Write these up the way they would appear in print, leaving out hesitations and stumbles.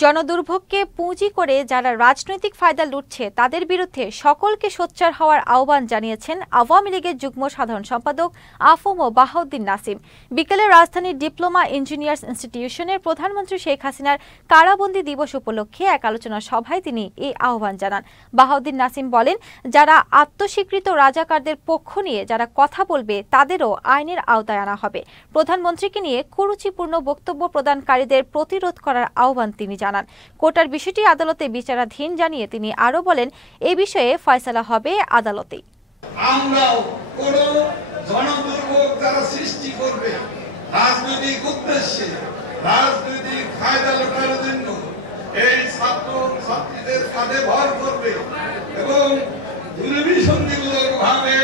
জনদুর্ভোগকে পুঁজি করে যারা রাজনৈতিক ফায়দা লুটছে তাদের বিরুদ্ধে সকলকে সোচ্চার হওয়ার আহ্বান জানিয়েছেন আওয়ামী লীগের যুগ্ম সাধারণ সম্পাদক আফম ও বাহাউদ্দিন নাসিম। বিকেলে রাজধানীর ডিপ্লোমা ইঞ্জিনিয়ার্স ইনস্টিটিউশনের প্রধানমন্ত্রী শেখ হাসিনার কারাবন্দী দিবস উপলক্ষে এক আলোচনা সভায় তিনি এই আহ্বান জানান। বাহাউদ্দিন নাসিম বলেন, যারা আত্মস্বীকৃত রাজাকারদের পক্ষ নিয়ে যারা কথা বলবে তাদেরও আইনের আওতায় আনা হবে। প্রধানমন্ত্রীকে নিয়ে কুরুচিপূর্ণ বক্তব্য প্রদানকারীদের প্রতিরোধ করার আহ্বান তিনি জানান। কোটার বিষয়টি আদালতে বিচারাধীন জানিয়ে তিনি আরো বলেন, এ বিষয়ে ফয়সালা হবে আদালতেই। আমরাও কোন জনদুর্ভোগ যারা সৃষ্টি করবে রাজনৈতিক উদ্দেশ্যে, রাজনৈতিক ফায়দা লোটার জন্য এই ছাত্র ছাত্রীদের কাঁধে ভর করবে এবং দুর্বিসন্ধিমূলকভাবে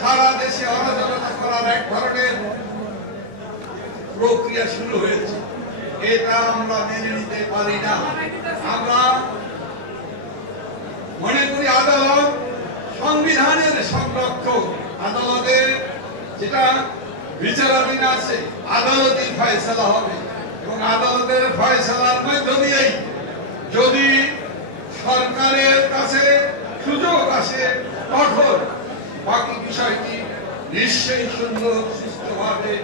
সারা দেশে অরাজকতা করার এক ধরনের প্রক্রিয়া শুরু হয়েছে। এটা আমরা মেনে নিতে পারি না। আমরা মনে করি আদালত সংবিধানের সংরক্ষক, আদালতের যেটা বিচারাধীন আছে আদালতের ফয়সালা হবে এবং আদালতের ফয়সালার মধ্য দিয়েই যদি সরকারের কাছে সুযোগ আসে কঠোর, বাকি বিষয়টি নিশ্চয়ই সুন্দর সুস্থভাবে